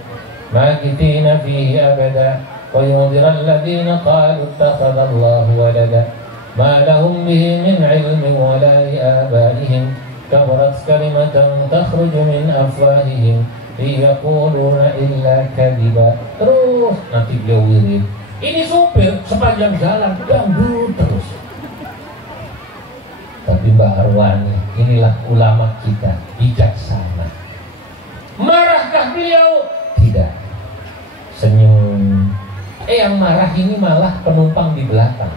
makithina fihi abada wa yunziral ladzina qalu ittakhadha Allahu walada ma lahum bihi min 'ilmin wa la li abaihim kabarat kalimatan takhruju min afwahihim yaquluna illa kadhiba. Terus nanti beliau wirid. Ini supir sepanjang jalan dangdut terus. Tapi Mbak Arwani, inilah ulama kita, bijaksana. Marahkah beliau? Tidak. Senyum. Yang marah ini malah penumpang di belakang.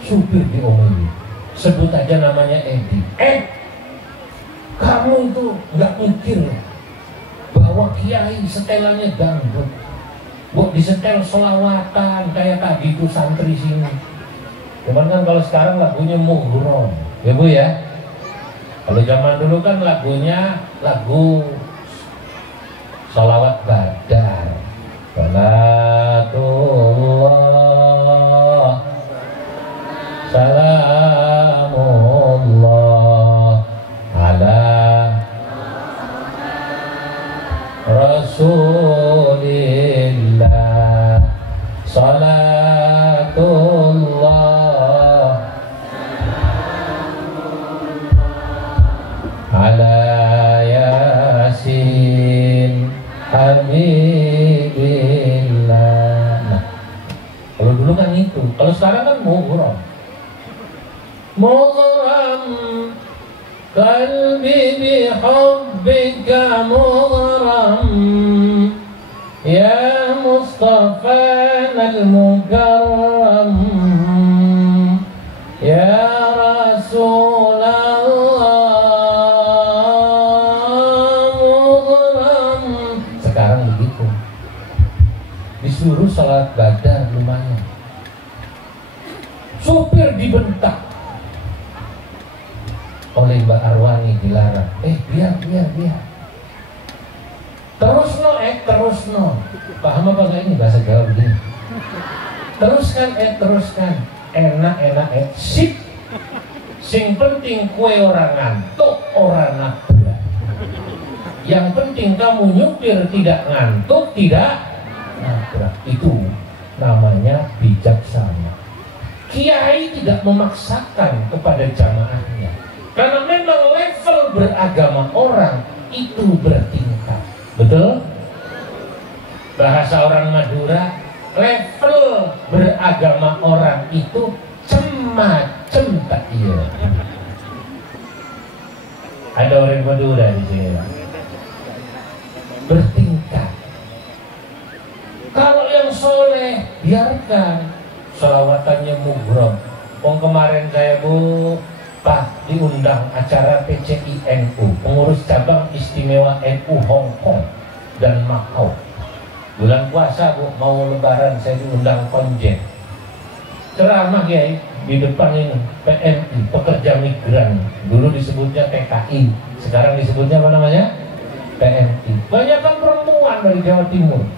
Supir diomongin. Sebut aja namanya Edi. Kamu itu nggak mikir bahwa kiai setelannya dangdut. buat disetel selawatan kayak tadi itu santri sini. Cuman kan kalau sekarang lagunya mughram, ya Bu ya. Kalau zaman dulu kan lagunya lagu sholawat badar. Salatullah salamullah ala Rasulillah salatullah ala yasin habibillah. Nah, kalau dulu kan itu, kalau sekarang kan mughram qalbi bihubbika mughram ya Mustafa al-mukarram ya Rasulullah mughram. Sekarang begitu, disuruh salat badar lumayan, supir dibentak oleh Mbak Arwani, dilarang. Biar. Terus no. Paham apa enggak ini bahasa Jawa begini? Teruskan. Enak. Sip. Sing penting kue orang ngantuk, orang nabrak. Yang penting kamu nyupir tidak ngantuk, tidak nabrak. Itu namanya bijaksana. Kiai tidak memaksakan kepada jamaahnya. Karena memang level beragama orang itu bertingkat. Betul? Bahasa orang Madura, level beragama orang itu cemacem tak iya. Ada orang Madura di sini. Bertingkat. Kalau yang soleh, biarkan sholawatannya mughram. Kemarin saya Pak diundang acara PCI-NU, pengurus cabang istimewa NU Hong Kong dan Macau. Bulan puasa mau lebaran saya diundang konjen. Ceramah ya di depan ini PMI, pekerja migran. Dulu disebutnya PKI, sekarang disebutnya apa namanya? PMI. Banyak kan perempuan dari Jawa Timur.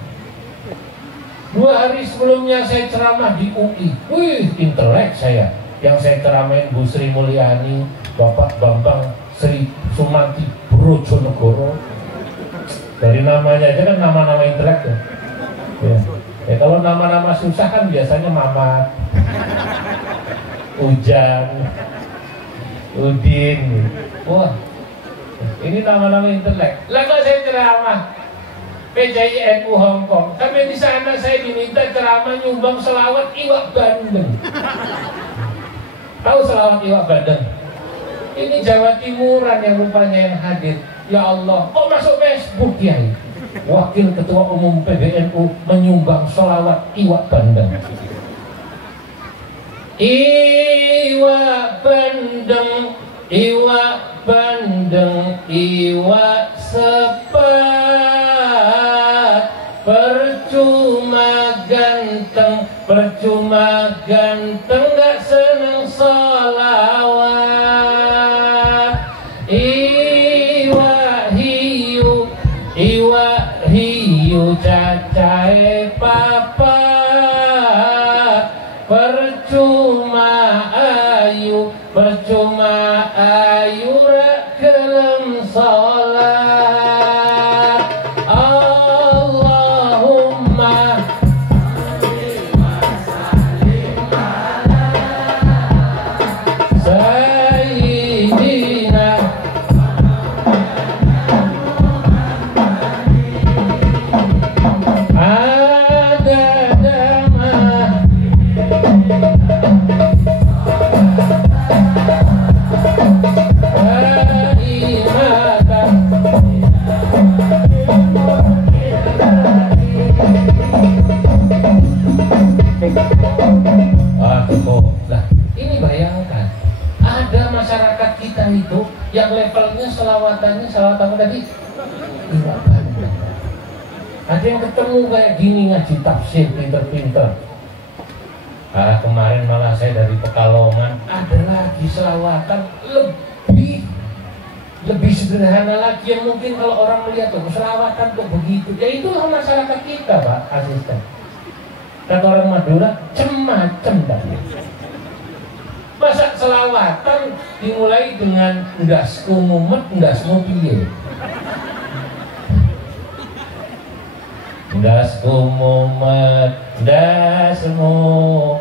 2 hari sebelumnya saya ceramah di UI. Wih, intelek saya. Yang saya ceramain Bu Sri Mulyani, Bapak Bambang Sri Sumanti Brojonegoro. Dari namanya aja kan nama-nama intelek ya. Kalau nama-nama susah kan biasanya Mamat, Ujang, Udin. Wah, ini nama-nama intelek. Lalu saya ceramah PCI-NU Hong Kong. Sampai di sana saya diminta ceramah nyumbang selawat iwak bandeng. Tahu selawat iwak bandeng? Ini Jawa Timuran yang rupanya yang hadir. Ya Allah, kok masuk Facebook ya? Wakil Ketua Umum PBNU menyumbang selawat iwak bandeng. Iwak bandeng, iwak bandeng, iwak sepat. Percuma ganteng, gak seneng sholawat. Iwak hiu cacahe papat. Percuma ayu rak gelem sholat. Allahumma Sayyidina Adadama Nah, ini bayangkan ada masyarakat kita itu yang levelnya selawatan tadi iwak bandeng. Ada yang ketemu kayak gini ngaji tafsir pinter-pinter. Kemarin malah saya dari Pekalongan, ada lagi selawatan lebih sederhana lagi yang mungkin kalau orang melihat tuh selawatan kok begitu. Ya itulah masyarakat kita, Pak Asisten. Kata orang Madura, cem-macem tadi. Masa selawatan dimulai dengan ndasku mumet, ndasmu piye. Ndasku mumet, ndasmu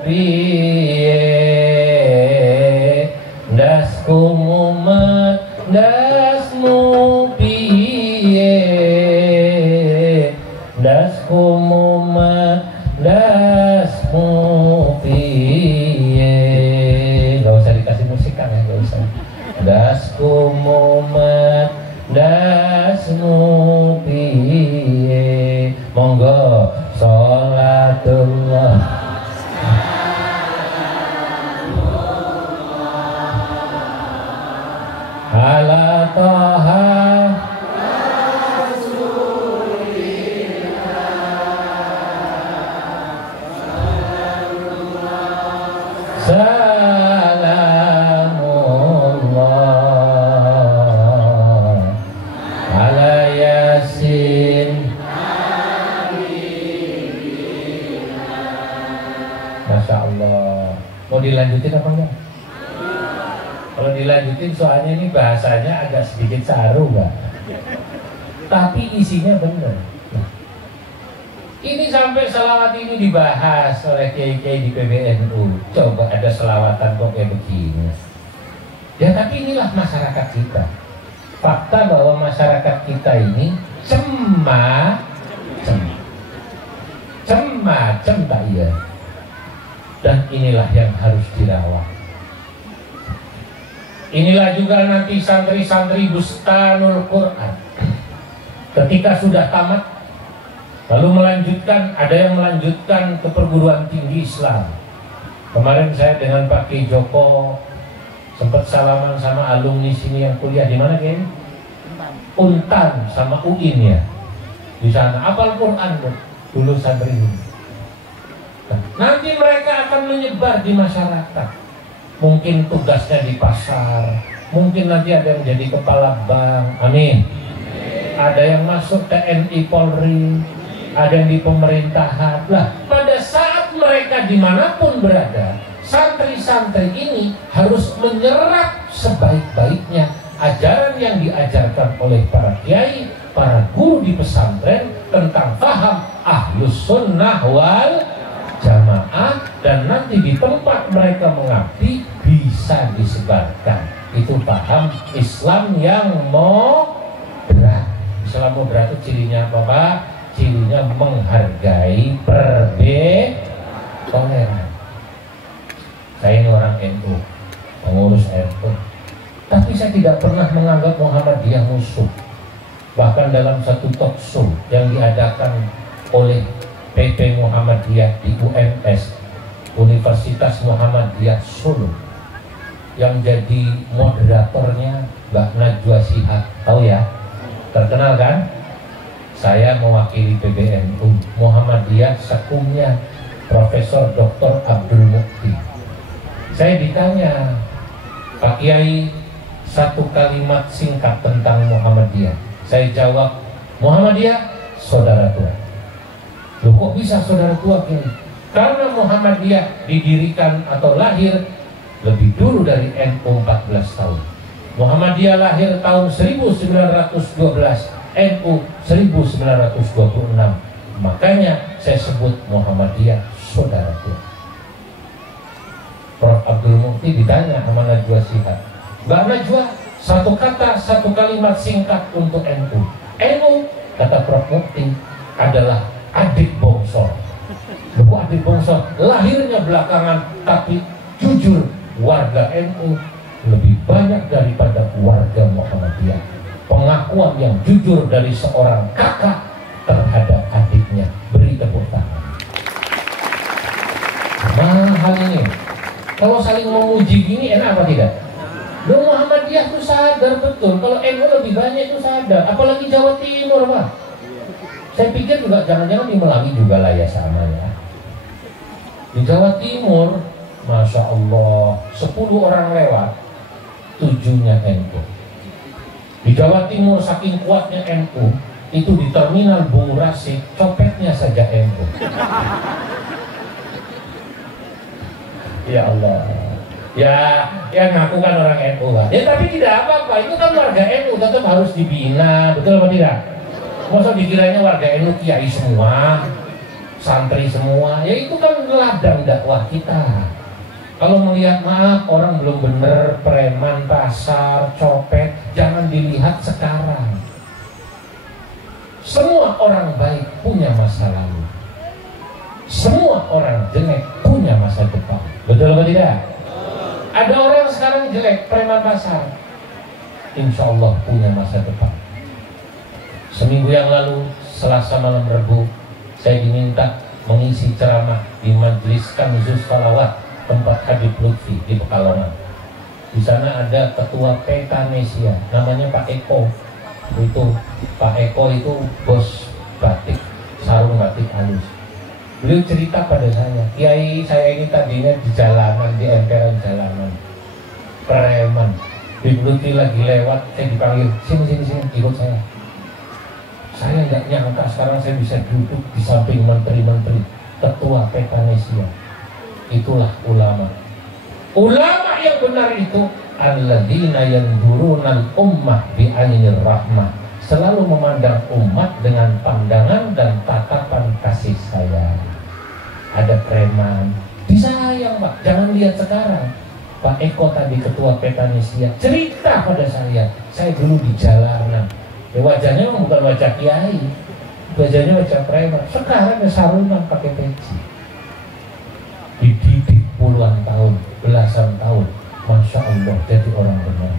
piye. Ndasku mumet, ndasmu piye. Ndasku mumet, ndasmu piye. Gak usah dikasih musik kan ya, gak usah. Ndasku mumet, ndasmu piye. Monggo sholatullah ala toha salamullah ala yasin. Masya Allah. Mau dilanjutin apa enggak? Kalau dilanjutin soalnya ini bahasanya agak sedikit saru, Pak. Tapi isinya benar. Ini sampai selawat ini dibahas oleh kiai-kiai di PBNU. Coba ada selawatan kok kayak begini. Ya tapi inilah masyarakat kita. Fakta bahwa masyarakat kita ini cem tak iya. Dan inilah yang harus dirawat. Inilah juga nanti santri-santri Bustanul Quran. Ketika sudah tamat, lalu melanjutkan, ada yang melanjutkan ke perguruan tinggi Islam. Kemarin saya dengan Pak Ki Joko sempat salaman sama alumni sini yang kuliah di mana, Ken? Untan sama UIN ya. Di sana hafal Quran dulu santri ini. Nanti mereka akan menyebar di masyarakat. Mungkin tugasnya di pasar, mungkin nanti ada yang jadi kepala bank, amin. Ada yang masuk TNI Polri, ada yang di pemerintahan. Lah, pada saat mereka dimanapun berada, santri-santri ini harus menyerap sebaik-baiknya ajaran yang diajarkan oleh para kiai, para guru di pesantren tentang paham Ahlus Sunnah wal Jamaah, dan nanti di tempat mereka mengabdi bisa disebarkan. Itu paham Islam yang moderat. Islam moderat itu cirinya apa, Pak? Cirinya menghargai perbedaan. Saya ini orang NU, pengurus NU, tapi saya tidak pernah menganggap Muhammadiyah musuh. Bahkan dalam satu talk show yang diadakan oleh PP Muhammadiyah di UMS, Universitas Muhammadiyah Solo, yang jadi moderatornya Mbak Najwa Shihab, tahu ya? Terkenal kan? Saya mewakili PBNU Muhammadiyah, sekumnya Profesor Dr. Abdul Mukti. Saya ditanya, Pak Kiai, satu kalimat singkat tentang Muhammadiyah. Saya jawab, Muhammadiyah saudara tua. Loh, kok bisa saudara tua ini? Karena Muhammadiyah didirikan atau lahir lebih dulu dari NU 14 tahun. Muhammadiyah lahir tahun 1912, NU 1926. Makanya saya sebut Muhammadiyah saudara tua. Prof. Abdul Mukti ditanya sama Najwa Shihab, Mbak Najwa, satu kata, satu kalimat singkat untuk NU. NU, kata Prof. Mukti, adalah adik bongsor. Bukan adik bongsor, lahirnya belakangan, tapi jujur warga NU lebih banyak daripada warga Muhammadiyah. Pengakuan yang jujur dari seorang kakak terhadap adiknya. Beri tepuk tangan. Mahal ini. Kalau saling memuji gini enak apa tidak? Loh, Muhammadiyah itu sadar betul kalau NU lebih banyak itu sadar. Apalagi Jawa Timur, Pak. Saya pikir juga jangan-jangan di Melawi juga lah ya sama ya. Di Jawa Timur, Masya Allah, 10 orang lewat, 7-nya NU. Di Jawa Timur saking kuatnya NU, itu di terminal Bung Rasik, copetnya saja NU. Ya Allah. Ya ngaku kan orang NU lah. Ya tapi tidak apa-apa, itu kan warga NU tetap harus dibina, betul apa tidak? Masa dikiranya warga NU kiai semua, santri semua, ya itu kan ladang dakwah kita. Kalau melihat maaf orang belum bener, preman, pasar, copet, jangan dilihat sekarang. Semua orang baik punya masa lalu. Semua orang jelek punya masa depan. Betul atau tidak? Ada orang sekarang jelek, preman pasar, insya Allah punya masa depan. Seminggu yang lalu, Selasa malam Rebu, saya diminta mengisi ceramah di Majelis Kanzus Salawat tempat Habib Lutfi di Pekalongan. Di sana ada ketua Petanesia, namanya Pak Eko. Itu Pak Eko itu bos batik, sarung batik halus. Beliau cerita pada saya, Kiai saya ini tadinya di jalanan, di emperan jalanan, preman. Habib Lutfi lagi lewat, saya dipanggil, sini, ikut saya. Saya nggak nyangka sekarang saya bisa duduk di samping menteri-menteri, ketua Petanesia. Itulah ulama. Ulama yang benar itu alladzina yanzurunal ummah bi'ainir rahmah, selalu memandang umat dengan pandangan dan tatapan kasih sayang. Ada preman, disayang Pak, jangan lihat sekarang. Pak Eko tadi ketua Petanesia cerita pada saya dulu di jalanan. Ya, wajahnya bukan wajah kiai, wajahnya wajah preman. Sekarang ada sarungan pakai peci. Dididik puluhan tahun, belasan tahun, Masya Allah jadi orang benar.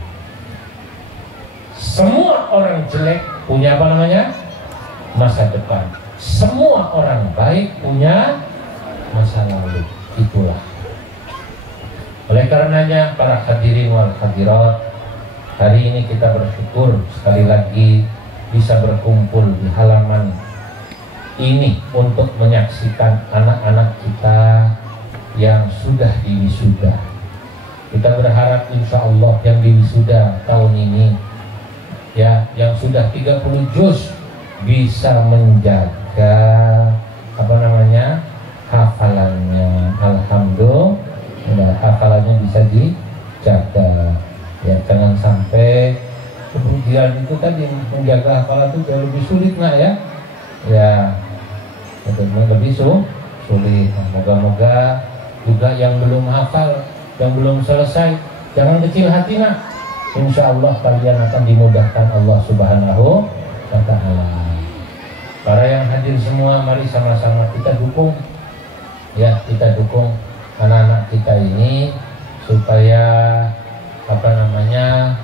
Semua orang jelek punya apa namanya? Masa depan. Semua orang baik punya masa lalu. Itulah. Oleh karenanya para hadirin wal hadirat, hari ini kita bersyukur sekali lagi bisa berkumpul di halaman ini untuk menyaksikan anak-anak kita yang sudah diwisuda. Kita berharap insya Allah yang diwisuda tahun ini, ya, yang sudah 30 juz bisa menjaga apa namanya hafalannya. Alhamdulillah hafalannya bisa dijaga. Ya, jangan sampai kemudian itu tadi menjaga hafalan itu jauh lebih sulit nak ya. Ya, itu lebih sulit. Moga-moga juga yang belum hafal, yang belum selesai, jangan kecil hati nak. Insya Allah kalian akan dimudahkan Allah Subhanahu wa Ta'ala. Para yang hadir semua, mari sama-sama kita dukung, ya, kita dukung anak-anak kita ini supaya apa namanya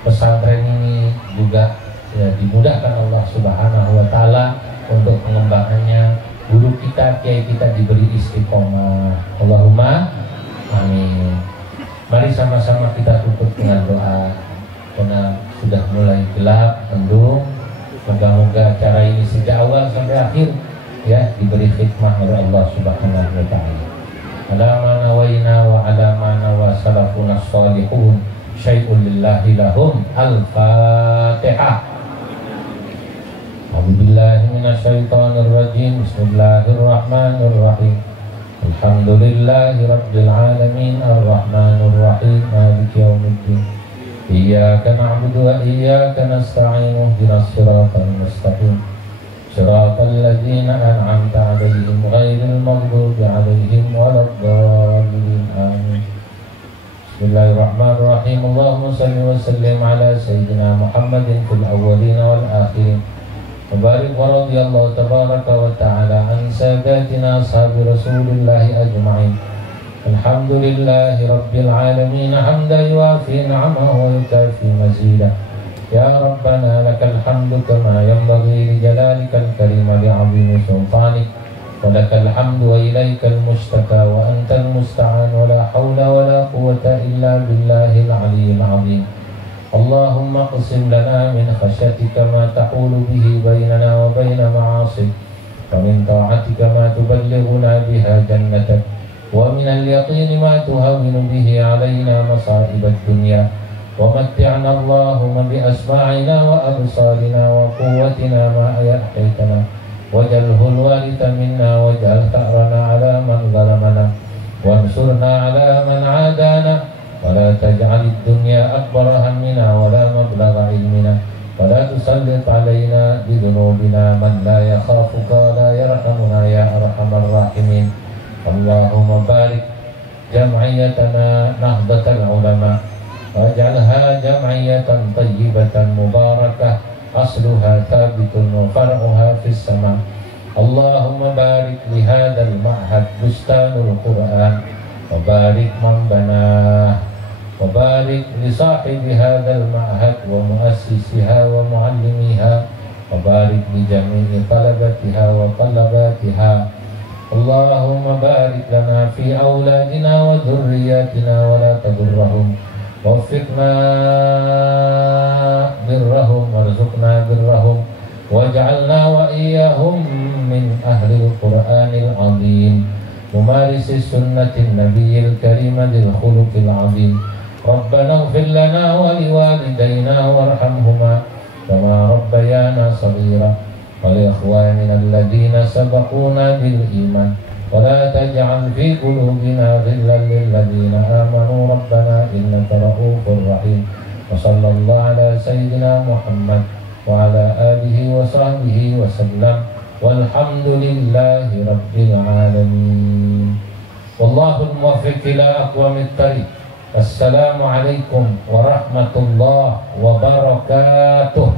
pesantren ini juga ya, dimudahkan Allah Subhanahu wa Ta'ala untuk pengembangannya. Guru kita, kiai kita diberi istiqomah. Allahumma amin. Mari sama-sama kita tutup dengan doa, karena sudah mulai gelap, mendung. Moga-moga acara ini sejak awal sampai akhir ya diberi hikmah oleh Allah Subhanahu wa Ta'ala. Ala ma nawaina wa ala ma nawa salafuna shalihun syai'un lillahi lahum. Al-Fatihah. A'udzubillahi minasyaitonir rajim. Bismillahirrahmanirrahim. Alhamdulillahi rabbil alamin arrahmanir rahim maliki yaumiddin. Iyyaka na'budu wa iyyaka nasta'in ihdinas siratal mustaqim. Siratal ladzina an'amta 'alaihim ghairil maghdubi 'alaihim waladdallin. Amin. Bismillahirrahmanirrahim. Allahumma shalli wa sallim ala sayyidina Muhammadin fil awwalin wal akhirin. Mubarak wa radiyallahu tabaraka wa ta'ala an sadatina ashabi rasulillahi ajma'in. Alhamdulillahi rabbil alamin hamdan yuafi ni'amahu wa yukafi mazidah. Ya Rabbana lakal hamdu kama yanbaghi li jalalikal karim wa li'azimi sultanik. Wa lakal hamdu wa ilaikal mustaka wa antal musta'an wa la hawla wa la quwwata illa billahil aliyyil azim. اللهم اقسم لنا من خشيتك ما تحول به بيننا وبين معاصيك ومن طاعتك ما تبلغنا بها جنتك ومن اليقين ما تهون به علينا مصائب الدنيا ومتعنا اللهم بأسماعنا وأبصارنا وقوتنا ما أحييتنا واجعله الوارث منا واجعل ثأرنا على من ظلمنا وانصرنا على من عادانا ولا تجعل الدنيا أكبر همنا ولا مبلغ علمنا ولا تسلط علينا بذنوبنا من لا يخافك ولا يرحمنا يا أرحم الراحمين. اللهم بارك جمعيتنا نهضة العلماء واجعلها جمعية طيبة مباركة أصلها ثابت وفرعها في السماء. اللهم بارك لهذا المعهد بستان القرآن وبارك من بناه وبارك لصاحب هذا المعهد ومؤسسها ومعلميها وبارك لجميع طلبتها وطلباتها. اللهم بارك لنا في أولادنا وذرياتنا ولا تضرهم ووفقنا برهم وارزقنا برهم واجعلنا وإياهم من أهل القرآن العظيم ممارس السنة النبي الكريم ذي الخلق العظيم. ربنا اغفر لنا ولوالدينا وارحمهما كما ربيانا صغيرا ولإخواننا الذين سبقونا بالإيمان ولا تجعل في قلوبنا غلا للذين آمنوا ربنا إنك رؤوف رحيم. وصلى الله على سيدنا محمد وعلى آله وصحبه وسلم والحمد لله رب العالمين. والله الموفق إلى أقوم الطريق. السلام عليكم ورحمة الله وبركاته.